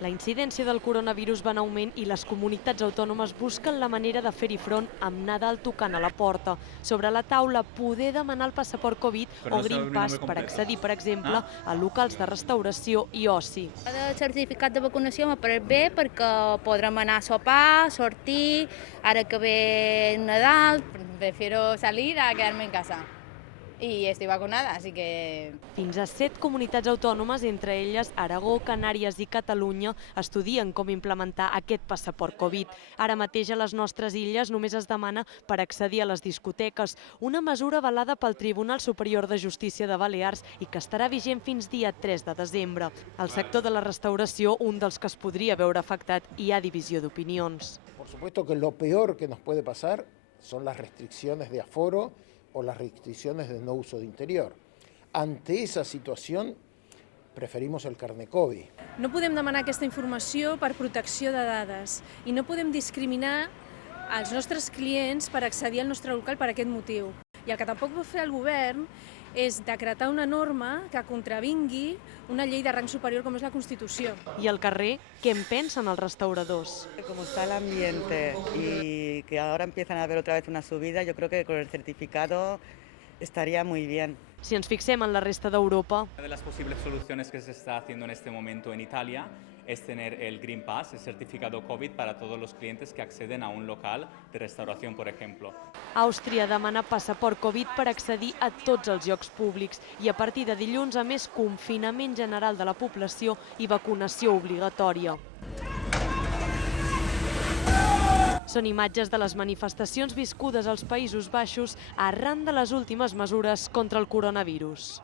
La incidència del coronavirus va en augment i les comunitats autònomes busquen la manera de fer-hi front amb Nadal tocant a la porta. Sobre la taula, poder demanar el passaport Covid o Green Pass per accedir, per exemple, a locals de restauració i oci. El certificat de vacunació m'ha paret bé perquè podrem anar a sopar, sortir, ara que ve Nadal. Prefiero salir a quedarme en casa. Y estoy vacunada, así que... Fins a 7 comunitats autònomes, entre elles Aragó, Canàries i Catalunya, estudien com implementar aquest passaport Covid. Ara mateix a les nostres illes només es demana per accedir a les discoteques, una mesura avalada pel Tribunal Superior de Justícia de Balears i que estarà vigent fins dia 3 de desembre. Al sector de la restauració, un dels que es podria veure afectat, hi ha divisió d'opinions. Por supuesto que lo peor que nos puede pasar son las restricciones de aforo o las restricciones de no uso de interior. Ante esa situación, preferimos el carnet COVID. No podem demanar aquesta informació per protecció de dades i no podem discriminar els nostres clients per accedir al nostre local per aquest motiu. I el que tampoc pot fer el govern és decretar una norma que contravingui una llei de rang superior com és la Constitució. I al carrer, què en pensen els restauradors? Como está el ambiente y que ahora empiezan a haber otra vez una subida, yo creo que con el certificado estaría muy bien. Si ens fixem en la resta d'Europa, Una de las posibles soluciones que se está haciendo en este momento en Italia es tener el Green Pass, el certificado COVID para todos los clientes que acceden a un local de restauración, por ejemplo. Àustria demana passaport Covid per accedir a tots els llocs públics i a partir de dilluns, a més, confinament general de la població i vacunació obligatòria. Són imatges de les manifestacions viscudes als Països Baixos arran de les últimes mesures contra el coronavirus.